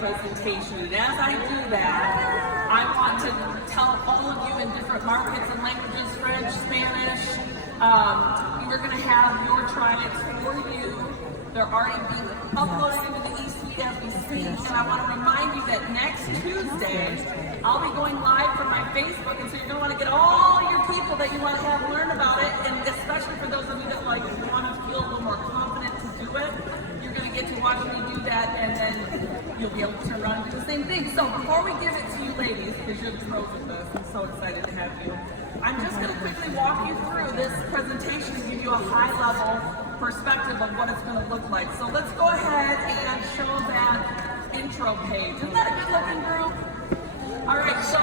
presentation. And as I do that, I want to tell all of you in different markets and languages, French, Spanish, we're going to have your triumphs for you. They're already being uploaded into the eSuite as we speak. And I want to remind you that next Tuesday, I'll be going live from my Facebook. And so you're going to want to get all your people that you want to have learn about it. And especially for those of you that want to feel a little more confident to do it, you're going to get to watch me do that. And then you'll be able to turn around and do the same thing. So before we give it to you ladies, because you're the pros of this, I'm so excited to have you. I'm just going to quickly walk you through this presentation and give you a high-level perspective of what it's going to look like. So let's go ahead and show that intro page. Isn't that a good-looking group? All right, so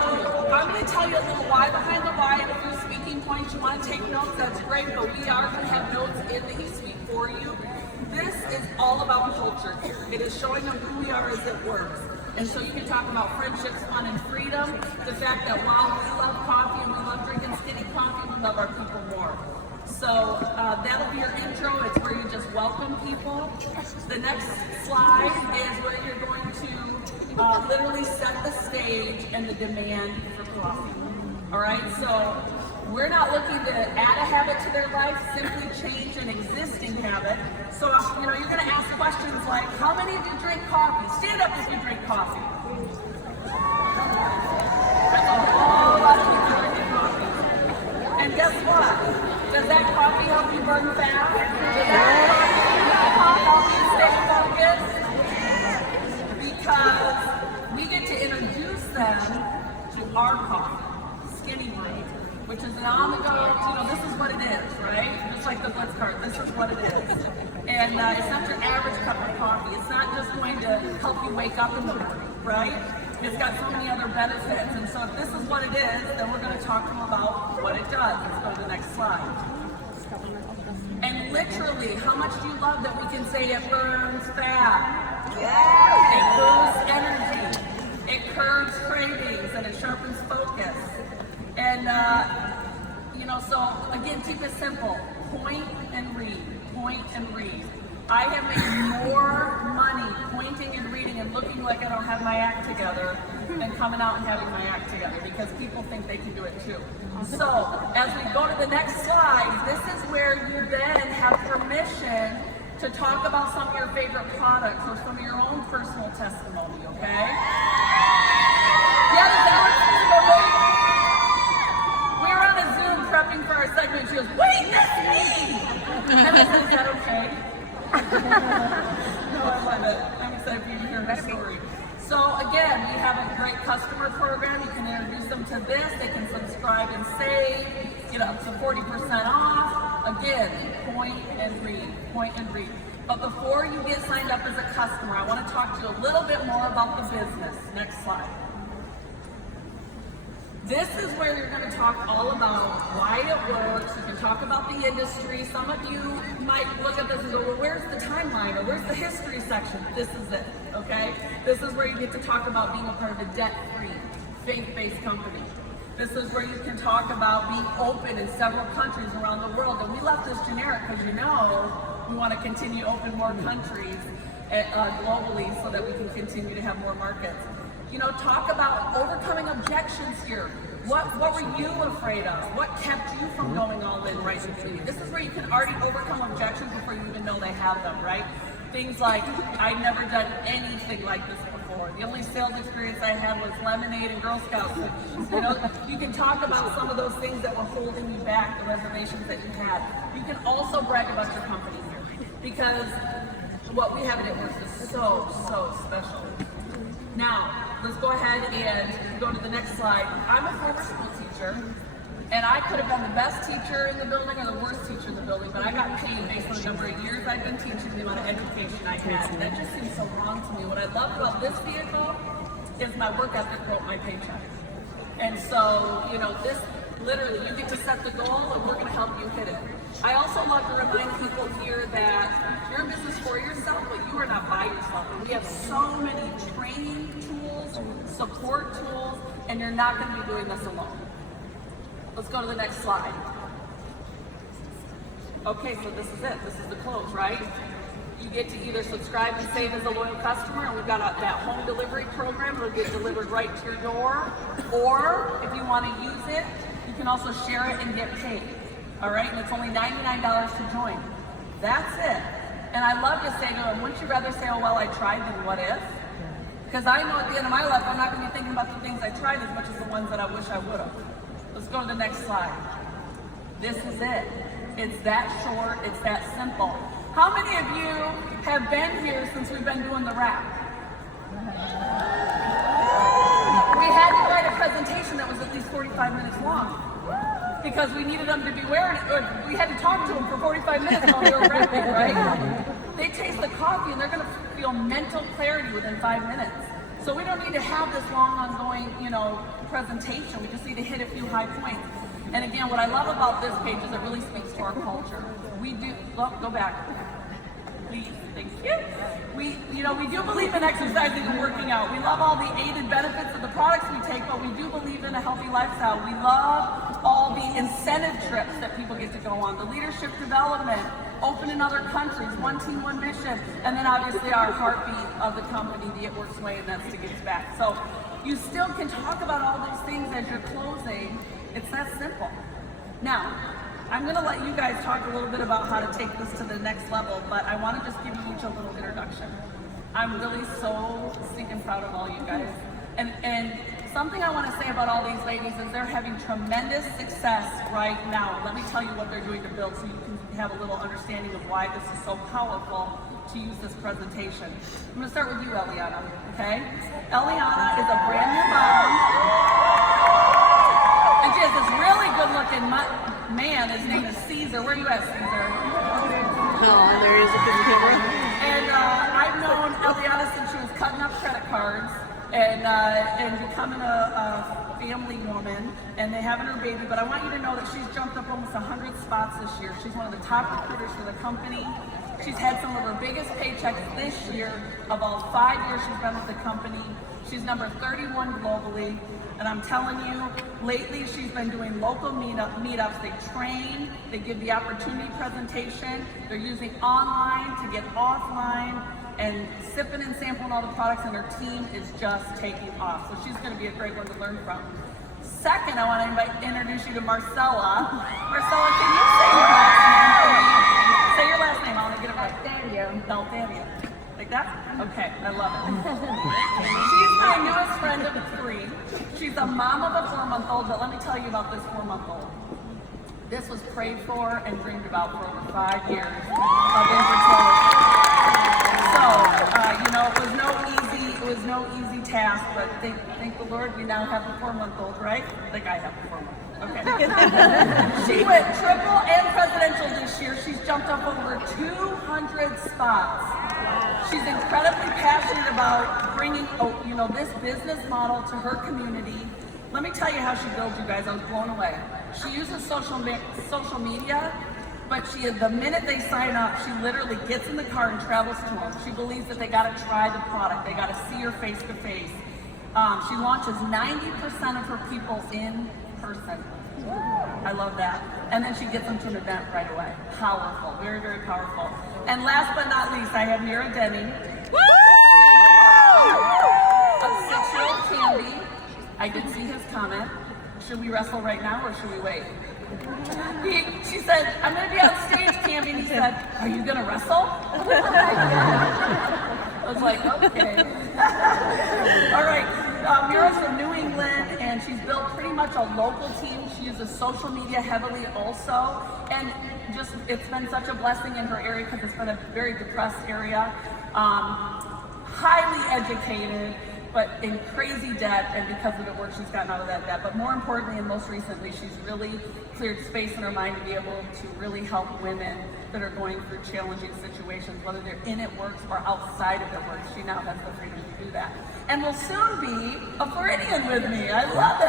I'm going to tell you a little why behind the why and a few speaking points. You want to take notes, that's great, but we are going to have notes in the eSuite for you. This is all about culture here. It is showing them who we are as it works. And so you can talk about friendships, fun, and freedom. The fact that while we love coffee and we love drinking skinny coffee, we love our people more. So that'll be your intro. It's where you just welcome people. The next slide is where you're going to literally set the stage and the demand for coffee. All right, so we're not looking to add a habit to their life, simply change an existing habit. So you're going to ask questions like, how many of you drink coffee? Stand up if you drink coffee. That's a whole lot of people drinking coffee. And guess what? Does that coffee help you burn fat? Does that coffee help you stay focused? Because we get to introduce them to our coffee, Skinny Brew, which is an on-the-go, this is what it is, right? Just like the Blitz card, this is what it is. And it's not your average cup of coffee. It's not just going to help you wake up in the morning, right? It's got so many other benefits. And so if this is what it is, then we're going to talk to them about what it does. Let's go to the next slide. And literally, how much do you love that we can say it burns fat? Yeah. It boosts energy. It curbs cravings and it sharpens focus. And, so again, keep it simple. Point and read. Point and read. I have made more money pointing and reading and looking like I don't have my act together than coming out and having my act together because people think they can do it too. So as we go to the next slide, this is where you then have permission to talk about some of your favorite products or some of your own personal testimony, okay? Yeah, does that work? We were on a Zoom prepping for our segment. She goes, wait, that's me! And I said, is that okay? No, I love it. I'm excited for you to hear my story. So again, we have a great customer program. You can introduce them to this. They can subscribe and save, get up to 40% off. Again, point and read, point and read. But before you get signed up as a customer, I want to talk to you a little bit more about the business. Next slide. This is where you're going to talk all about why it works. You can talk about the industry. Some of you might look at this and go, well, where's the timeline or where's the history section? This is it, okay? This is where you get to talk about being a part of a debt-free, faith-based company. This is where you can talk about being open in several countries around the world. And we left this generic because we want to continue to open more countries globally so that we can continue to have more markets. Talk about overcoming objections here. What were you afraid of? What kept you from going all in right in the beginning? This is where you can already overcome objections before you even know they have them, right? Things like, I'd never done anything like this before. The only sales experience I had was lemonade and Girl Scout cookies. You can talk about some of those things that were holding you back, the reservations that you had. You can also brag about your company here because what we have at It Works is so special. Now, let's go ahead and go to the next slide. I'm a former school teacher, and I could have been the best teacher in the building or the worst teacher in the building, but I got paid based on the number of years I've been teaching, the amount of education I had. And that just seems so wrong to me. What I love about this vehicle is my work ethic wrote my paycheck. And so, this literally, you get to set the goal, and we're going to help you hit it. I also love to remind people here that you're in business for yourself, but you are not by yourself. And we have so many training tools, support tools, and you're not going to be doing this alone. Let's go to the next slide. Okay, so this is it. This is the close, right? You get to either subscribe and save as a loyal customer, and we've got that home delivery program. It'll get delivered right to your door. Or if you want to use it, you can also share it and get paid. All right, and it's only $99 to join. That's it. And I love to say to them, wouldn't you rather say, oh, well, I tried, than what if? Because I know at the end of my life, I'm not going to be thinking about the things I tried as much as the ones that I wish I would have. Let's go to the next slide. This is it. It's that short, it's that simple. How many of you have been here since we've been doing the wrap? We had to write a presentation that was at least 45 minutes long because we needed them to be wearing it. We had to talk to them for 45 minutes while they were wrapping, right? They taste the coffee and they're going to feel mental clarity within 5 minutes. So we don't need to have this long ongoing, presentation. We just need to hit a few high points. And again, what I love about this page is it really speaks to our culture. We do, go back. Please, thank you. We do believe in exercising and working out. We love all the aided benefits of the products we take, but we do believe in a healthy lifestyle. We love all the incentive trips that people get to go on, the leadership development, open in other countries, one team, one mission, and then obviously our heartbeat of the company, the It Works way, and that's to give back. So you still can talk about all those things as you're closing. It's that simple. Now, I'm going to let you guys talk a little bit about how to take this to the next level, but I want to just give you each a little introduction. I'm really so stinking proud of all you guys. And something I want to say about all these ladies is they're having tremendous success right now. Let me tell you what they're doing to build so you can have a little understanding of why this is so powerful to use this presentation. I'm going to start with you, Eliana, okay? Eliana is a brand new mom. And she has this really good-looking man. His name is Caesar. Where are you at, Caesar? Oh, there is a picture of her. And I've known Eliana since she was cutting up credit cards and becoming a family woman, and they having her baby. But I want you to know that she's jumped up almost 100 spots this year. She's one of the top recruiters for the company. She's had some of her biggest paychecks this year of all 5 years she's been with the company. She's number 31 globally. And I'm telling you, lately she's been doing local meetups. They train, they give the opportunity presentation. They're using online to get offline and sipping and sampling all the products, and her team is just taking off. So she's going to be a great one to learn from. Second, I want to introduce you to Marcella. Marcella, can you say your last name for me? Say your last name. I want to get it right. Daltanio. Like that? Okay, I love it. She's my newest friend of 3. She's a mom of a 4-month-old, but let me tell you about this 4-month-old. This was prayed for and dreamed about for over 5 years of infertility. So, it was no easy task, but thank the Lord we now have a 4-month-old, right? Like I have a 4-month-old. Okay. She went triple and presidential this year. She's jumped up over 200 spots. She's incredibly passionate about bringing, this business model to her community. Let me tell you how she builds, you guys. I was blown away. She uses social media, but the minute they sign up, she literally gets in the car and travels to them. She believes that they got to try the product. They got to see her face to face. She launches 90% of her people in person. I love that. And then she gets them to an event right away. Powerful, very, very powerful. And last but not least, I have Mira Denny. Of 6-year-old Candy. I did see his comment. Should we wrestle right now or should we wait? She said, I'm going to be on stage, Candy. And he said, are you going to wrestle? I was like, okay. All right. Mira's from New England, and she's built pretty much a local team. She uses social media heavily also, and it's been such a blessing in her area because it's been a very depressed area. Highly educated, but in crazy debt, and because of the work she's gotten out of that debt. But more importantly, and most recently, she's really cleared space in her mind to be able to really help women that are going through challenging situations, whether they're in It Works or outside of It Works. She now has the freedom to do that. And will soon be a Floridian with me. I love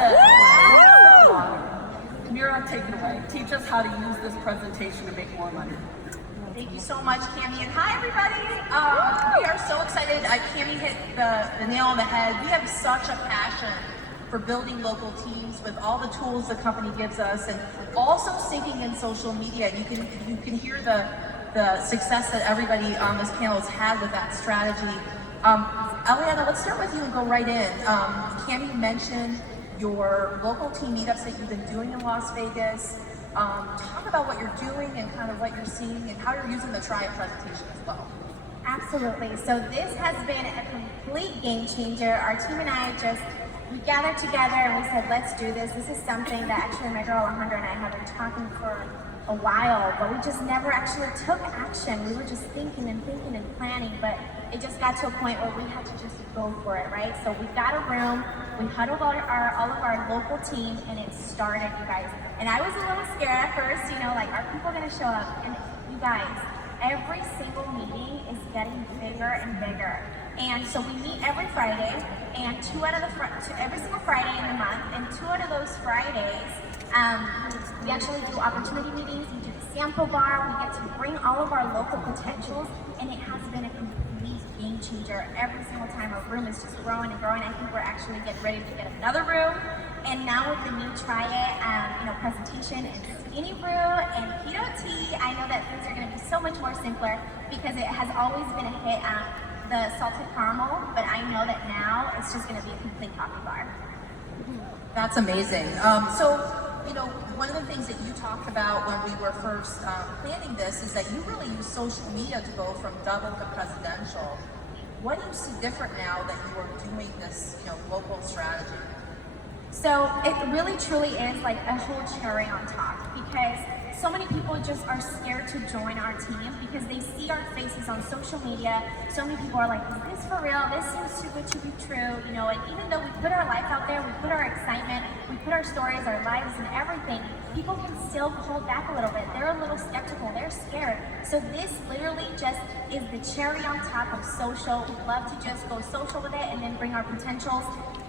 it. Mira, take it away. Teach us how to use this presentation to make more money. Thank you so much, Cami, and hi everybody. We are so excited. Cami hit the nail on the head. We have such a passion for building local teams with all the tools the company gives us, and also syncing in social media. You can hear the the success that everybody on this panel has had with that strategy. Eliana, let's start with you and go right in. Cami mentioned your local team meetups that you've been doing in Las Vegas. Talk about what you're doing and kind of what you're seeing and how you're using the Try It presentation as well. Absolutely. So this has been a complete game changer. Our team and I we gathered together and we said, let's do this. This is something that actually my girl Alejandra and I have been talking for a while, but we just never actually took action. We were just thinking and planning, but it just got to a point where we had to just go for it, right? So we got a room, we huddled all of our local team, and it started, you guys. And I was a little scared at first, like, are people gonna show up? And you guys, every single meeting is getting bigger and bigger. And so we meet every Friday, and every single Friday in the month, and 2 out of those Fridays, we actually do opportunity meetings, we do the sample bar, we get to bring all of our local potentials, and it has been a complete game changer. Every single time our room is just growing and growing. I think we're actually getting ready to get another room. And now with the new Try It presentation and Skinny Brew and Keto Tea, I know that things are going to be so much more simpler because it has always been a hit on the salted caramel, but I know that now it's just going to be a complete coffee bar. That's amazing. So, one of the things that you talked about when we were first planning this is that you really use social media to go from double to presidential. What do you see different now that you are doing this, local strategy? So it really truly is like a whole cherry on top because so many people just are scared to join our team because they see our faces on social media. So many people are like, is this for real? This seems too good to be true. And even though we put our life out there, we put our excitement, we put our stories, our lives and everything, people can still hold back a little bit. They're a little skeptical, they're scared. So this literally just is the cherry on top of social. We love to just go social with it and then bring our potentials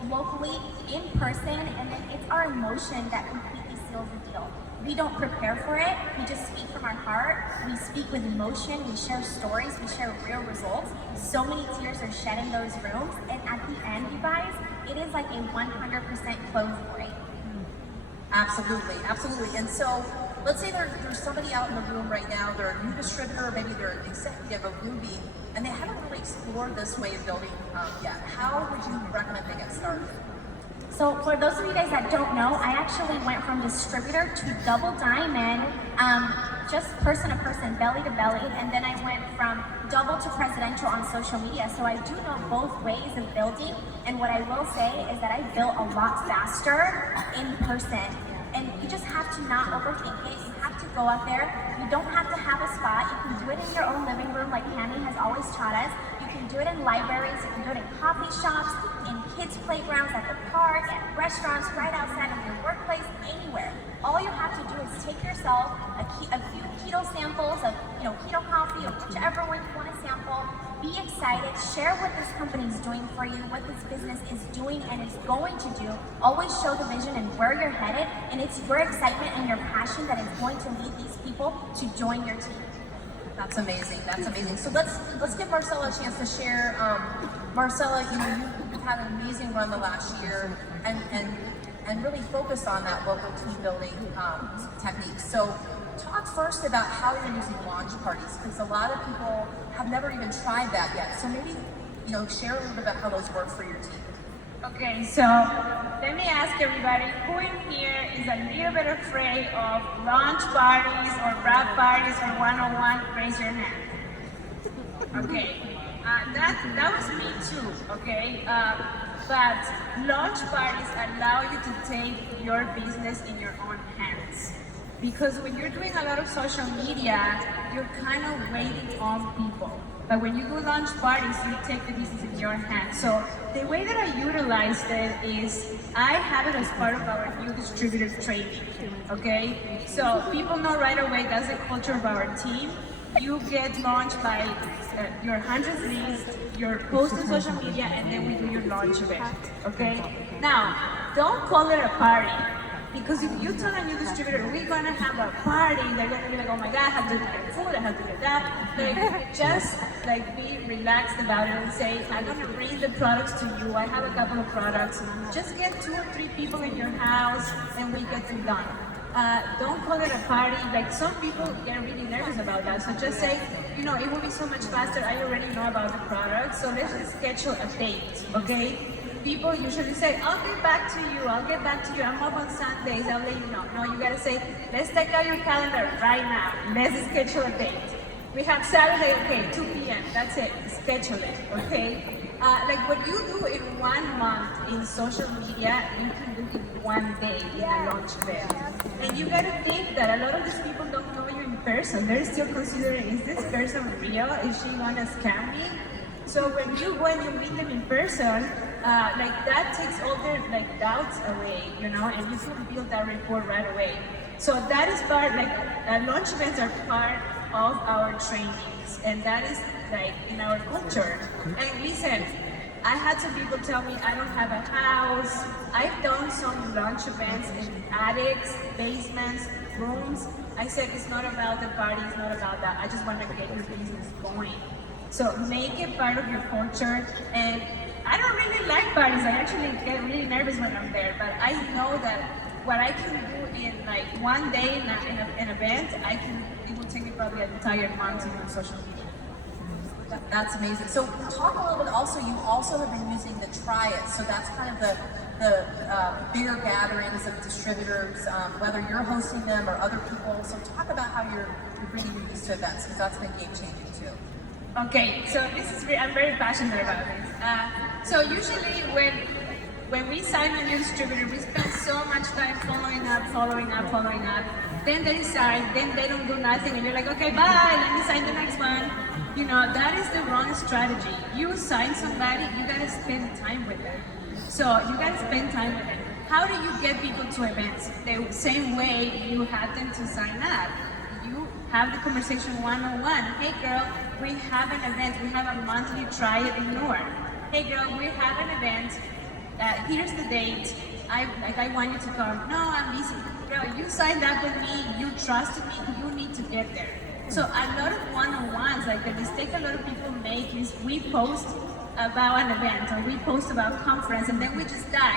locally, in person, and then it's our emotion that completely seals the deal. We don't prepare for it, we just speak from our heart, we speak with emotion, we share stories, we share real results. So many tears are shed in those rooms, and at the end, you guys, it is like a 100% close rate. Absolutely, absolutely. And so, let's say there's somebody out in the room right now, they're a new distributor, or maybe they're an executive of Ruby, and they haven't really explored this way of building yet. How would you recommend they get started? So for those of you guys that don't know, I actually went from distributor to double diamond, just person to person, belly to belly, and then I went from double to presidential on social media. So I do know both ways of building, and what I will say is that I built a lot faster in person. And you just have to not overthink it. You have to go out there. You don't have to have a spot. You can do it in your own living room like Cami has always taught us. You can do it in libraries. You can do it in coffee shops, in kids' playgrounds, at the park, at restaurants, right outside of your workplace, anywhere. All you have to do is take yourself a few keto samples of keto coffee or whichever one you want to sample. Be excited, share what this company is doing for you, what this business is doing and is going to do. Always show the vision and where you're headed, and it's your excitement and your passion that is going to lead these people to join your team. That's amazing. That's amazing. So let's give Marcella a chance to share. Marcella, you've had an amazing run the last year, and really focused on that local team building technique. So talk first about how you're using launch parties, because a lot of people have never even tried that yet. So maybe share a little bit about how those work for your team. Okay, so let me ask everybody, who in here is a little bit afraid of launch parties or wrap parties or one-on-one? Raise your hand. Okay, that was me too, okay? But launch parties allow you to take your business in your own hands. Because when you're doing a lot of social media, you're kind of waiting on people. But when you do launch parties, you take the business in your hands. So the way that I utilized it is I have it as part of our new distributor training, okay? So people know right away that's the culture of our team. You get launched by your 100th list, your post on social media, and then we do your launch event, okay? Now, don't call it a party. Because if you tell a new distributor, we're gonna have a party, they're gonna be like, oh my God, I have to get food, I have to get that. Just be relaxed about it and say, I'm gonna bring the products to you. I have a couple of products. Just get 2 or 3 people in your house and we get them done. don't call it a party. Like some people get really nervous about that. So just say, you know, it will be so much faster. I already know about the product. So let's just schedule a date, okay? People usually say, I'll get back to you. I'll get back to you. I'm up on Sundays. I'll let you know. No, you gotta say, let's take out your calendar right now. Let's schedule a date. We have Saturday, okay, 2 p.m. That's it. Schedule it, okay? Like what you do in 1 month in social media, you can do in 1 day in a launch event. And you gotta think that a lot of these people don't know you in person. They're still considering, is this person real? Is she gonna scam me? So when you go and you meet them in person, like that takes all their like doubts away, you know, and you can build that rapport right away. So that is part, like launch events are part of our trainings, and that is like in our culture. And listen, I had some people tell me I don't have a house. I've done some launch events in attics, basements, rooms. I said it's not about the party, it's not about that. I just want to get your business going. So make it part of your culture. And I don't really like parties. I actually get really nervous when I'm there, but I know that what I can do in like 1 day in an event, it will take me probably an entire month on social media. That's amazing. So talk a little bit also, you also have been using the Try It. So that's kind of the bigger gatherings of distributors, whether you're hosting them or other people. So talk about how you're bringing these to events, because that's been game changing too. Okay, so I'm very passionate about this. So usually when we sign a new distributor, we spend so much time following up. Then they decide, then they don't do nothing, and you're like, okay, bye, let me sign the next one. You know, that is the wrong strategy. You sign somebody, you gotta spend time with them. So you gotta spend time with them. How do you get people to events? The same way you have them to sign up. You have the conversation one-on-one. Hey girl, we have an event. We have a monthly Try It Ignore. Hey girl, we have an event. Here's the date. I want you to come. No, I'm busy. Girl, you signed up with me. You trusted me. You need to get there. So a lot of one-on-ones, like the mistake a lot of people make is we post about an event or we post about conference and then we just tag,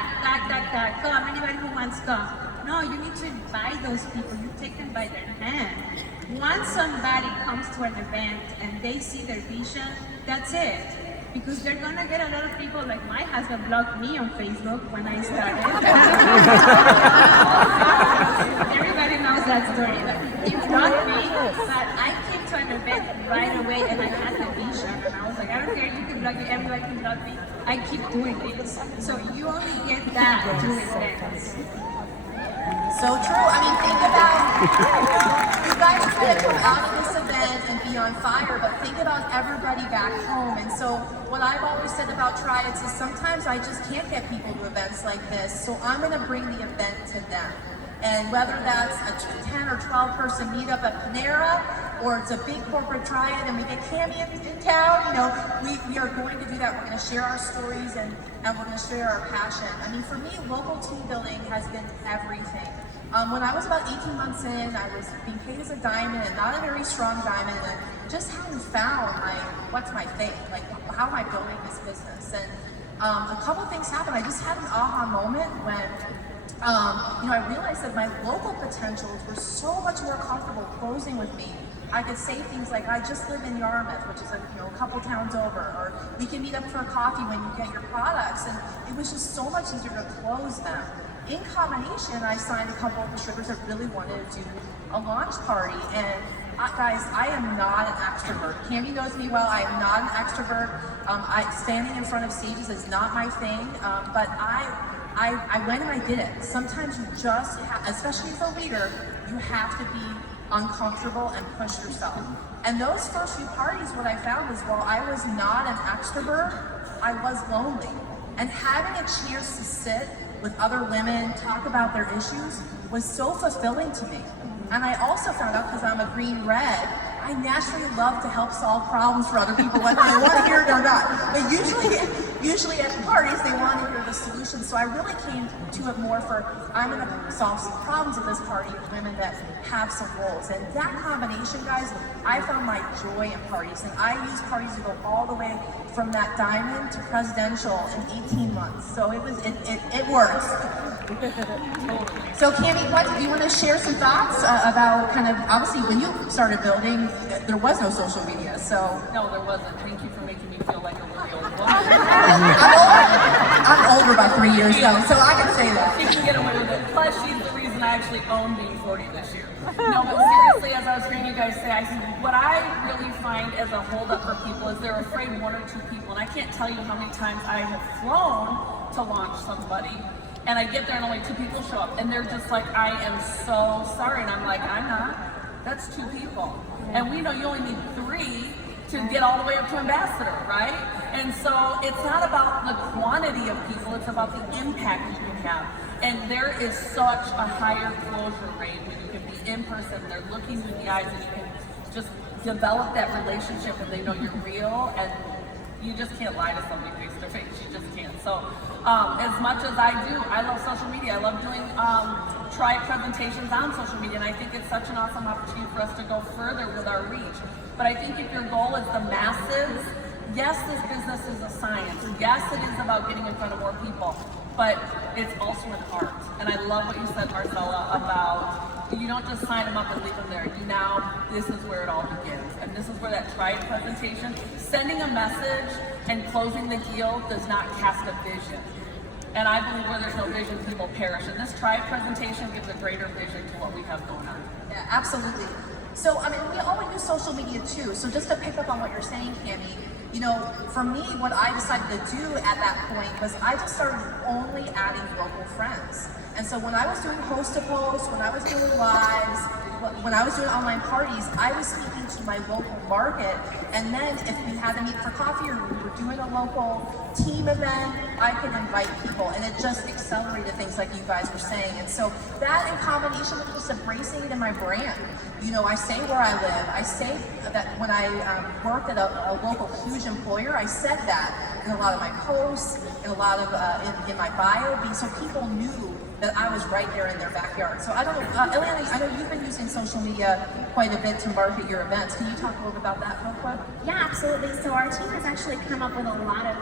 come, anybody who wants come. No, you need to invite those people. You take them by their hand. Once somebody comes to an event and they see their vision, that's it. Because they're gonna get a lot of people, like my husband blocked me on Facebook when I started. Everybody knows that story. He blocked me, but I came to an event right away and I had the vision. And I was like, I don't care, you can block me, everybody can block me. I keep doing this. So you only get that through events. So true. I mean, think about, you guys are going to come out of this event and be on fire, but think about everybody back home. And so what I've always said about Try It is sometimes I just can't get people to events like this, so I'm going to bring the event to them. And whether that's a 10 or 12 person meetup at Panera, or it's a big corporate Try It and we get Cami in town, you know, we are going to do that. We're going to share our stories and we're going to share our passion. I mean, for me, local team building has been everything. When I was about 18 months in, I was being paid as a diamond and not a very strong diamond, and just hadn't found what's my faith, like how am I building this business? And a couple things happened. I just had an aha moment when you know, I realized that my local potentials were so much more comfortable closing with me. I could say things like, I just live in Yarmouth, which is a couple towns over, or we can meet up for a coffee when you get your products, and it was just so much easier to close them. In combination, I signed a couple of distributors that really wanted to do a launch party, and guys, I am not an extrovert. Candy knows me well, I am not an extrovert. Standing in front of stages is not my thing, but I went and I did it. Sometimes you just have, especially as a leader, you have to be uncomfortable and push yourself. And those first few parties, what I found was while I was not an extrovert, I was lonely. And having a chance to sit with other women, talk about their issues, was so fulfilling to me. And I also found out, because I'm a green-red, I naturally love to help solve problems for other people, whether they want to hear it or not. But usually at parties, they want to hear the the solution. So I really came to it more for, I'm gonna solve some problems at this party with women that have some roles. And that combination, guys, I found my joy in parties. And I use parties to go all the way from that diamond to presidential in 18 months. So it works. So Cami, what do you want to share some thoughts about kind of, obviously when you started building, there was no social media, so. No, there wasn't. Thank you for making me feel like a really old woman. I'm older by 3 years though, so I can say that. She can get away with it. Plus, she's the reason I actually own being 40 this year. No, but seriously, as I was hearing you guys say, what I really find as a holdup for people is they're afraid one or two people. And I can't tell you how many times I have flown to launch somebody, and I get there and only 2 people show up, and they're just like, I am so sorry. And I'm like, I'm not. That's 2 people. And we know you only need 3 to get all the way up to ambassador, right? And so it's not about the quantity of people, it's about the impact you can have. And there is such a higher closure rate when you can be in person, they're looking you in the eyes, and you can just develop that relationship and they know you're real, and you just can't lie to somebody face to face, you just can't. So as much as I do, I love social media. I love doing Tribe presentations on social media, and I think it's such an awesome opportunity for us to go further with our reach. But I think if your goal is the masses, yes, this business is a science. Yes, it is about getting in front of more people, but it's also an art. And I love what you said, Marcella, about you don't just sign them up and leave them there. This is where it all begins. And this is where that Tribe presentation, sending a message and closing the deal does not cast a vision. And I believe where there's no vision, people perish. And this Tribe presentation gives a greater vision to what we have going on. Yeah, absolutely. So, I mean, we all use social media too. So just to pick up on what you're saying, Cami, you know, for me, what I decided to do at that point was I just started only adding local friends. And so when I was doing host to post, when I was doing lives, when I was doing online parties, I was speaking to my local market. And then if we had to meet for coffee or we were doing a local team event, I could invite people. And it just accelerated things like you guys were saying. And so that in combination with just embracing it in my brand. You know, I say where I live. I say that when I worked at a local huge employer, I said that in a lot of my posts, in a lot of, in my bio, so people knew that I was right there in their backyard. So I don't know, Eliana, I know you've been using social media quite a bit to market your events. Can you talk a little bit about that real quick? Yeah, absolutely. So our team has actually come up with a lot of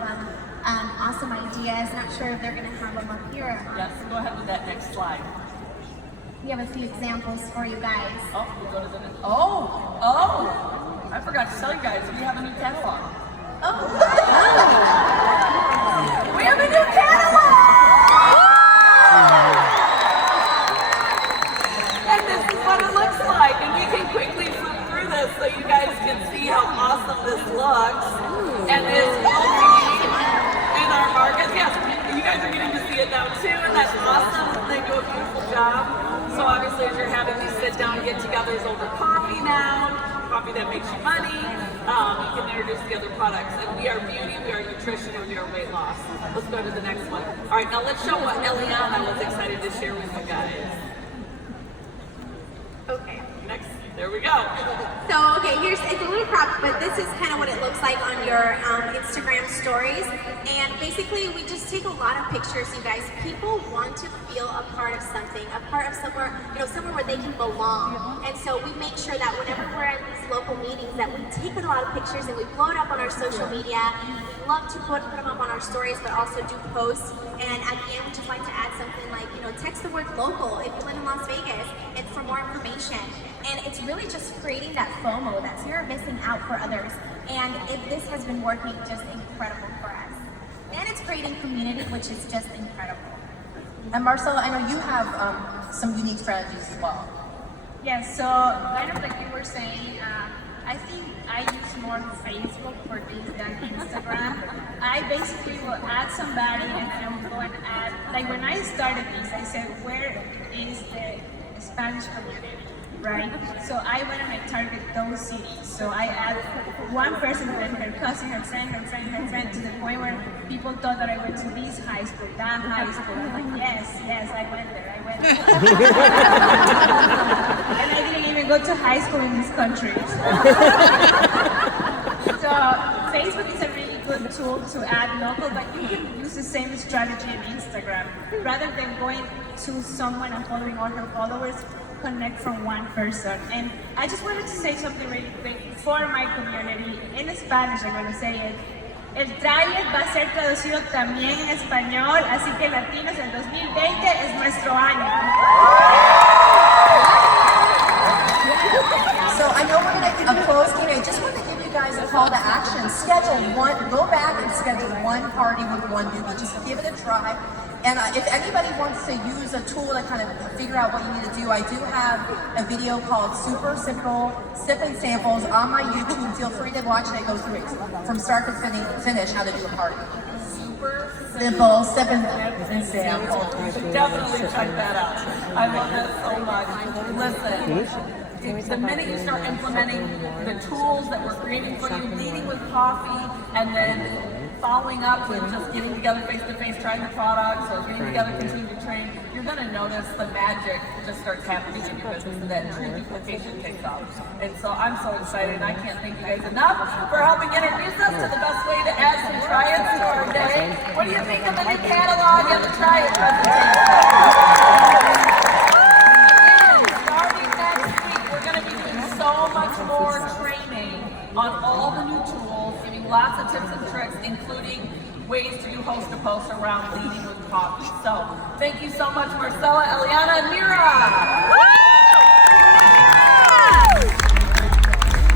awesome ideas. Not sure if they're going to have them up here. Yes, go ahead with that next slide. We have a few examples for you guys. Oh, we'll go to the next. I forgot to tell you guys, we have a new catalog. We have a new catalog! And this is what it looks like. And we can quickly flip through this so you guys can see how awesome this looks. And this will be in our market. Yes, you guys are getting to see it now too, and that's awesome. They do a beautiful job. So obviously as you're having these sit down get-togethers over coffee now, coffee that makes you money, you can introduce the other products. And we are beauty, we are nutrition, and we are weight loss. Let's go to the next one. All right, now let's show what Eliana was excited to share with you guys. Okay. Next, there we go. So, okay, it's a little cropped, but this is kind of what it looks like on your Instagram stories. And basically, we just take a lot of pictures, you guys. People want to feel a part of something, a part of somewhere, somewhere where they can belong. And so we make sure that whenever we're at these local meetings, that we take a lot of pictures and we blow it up on our social media. We love to put them up on our stories, but also do posts. And at the end, we just like to add something like, text the word local if you live in Las Vegas, and for more information. And it's really just creating that FOMO, that fear of missing out for others. And this has been working just incredible for us. And it's creating community, which is just incredible. And Marcella, I know you have some unique strategies as well. Yes, so kind of like you were saying, I think I use more Facebook for this than Instagram. I basically will add somebody and then I will go and add, like when I started this, I said, where is the Spanish community, right? So I went and I targeted those cities. So I added one person, then her cousin, her friend, to the point where people thought that I went to this high school, that high school. I'm like, yes, I went there. And I didn't even go to high school in this country. So Facebook is a really good tool to add local, but you can use the same strategy in Instagram. Rather than going to someone and following all her followers, connect from one person. And I just wanted to say something really quick for my community. In Spanish, I'm going to say it. El tráiler va a ser traducido también en español, así que latinos, el 2020 es nuestro año. So I know we're going to close today. I just want to give you guys a call to action. Go back and schedule one party with one newbie. Just give it a try. And if anybody wants to use a tool to kind of figure out what you need to do, I do have a video called Super Simple Sip and Samples on my YouTube. Feel free to watch it. It goes through it from start to finish how to do a party. Super Simple Sip and Samples. Definitely check that out. I love that so much. Listen, the minute you start implementing the tools that we're creating for you, leading with coffee, and then following up with just getting together face to face, trying the products, or getting together, continue to train, you're going to notice the magic just starts happening in your business, and that true duplication takes off. And so I'm so excited, and I can't thank you guys enough for helping introduce us to the best way to add some try-its to our day. What do you think of the new catalog and the try-it presentation? Again, starting next week, we're going to be doing so much more training on all the new tools, giving lots of tips and tricks, including ways to do host-to-post around leading with coffee. So thank you so much, Marcella, Eliana, and Mira.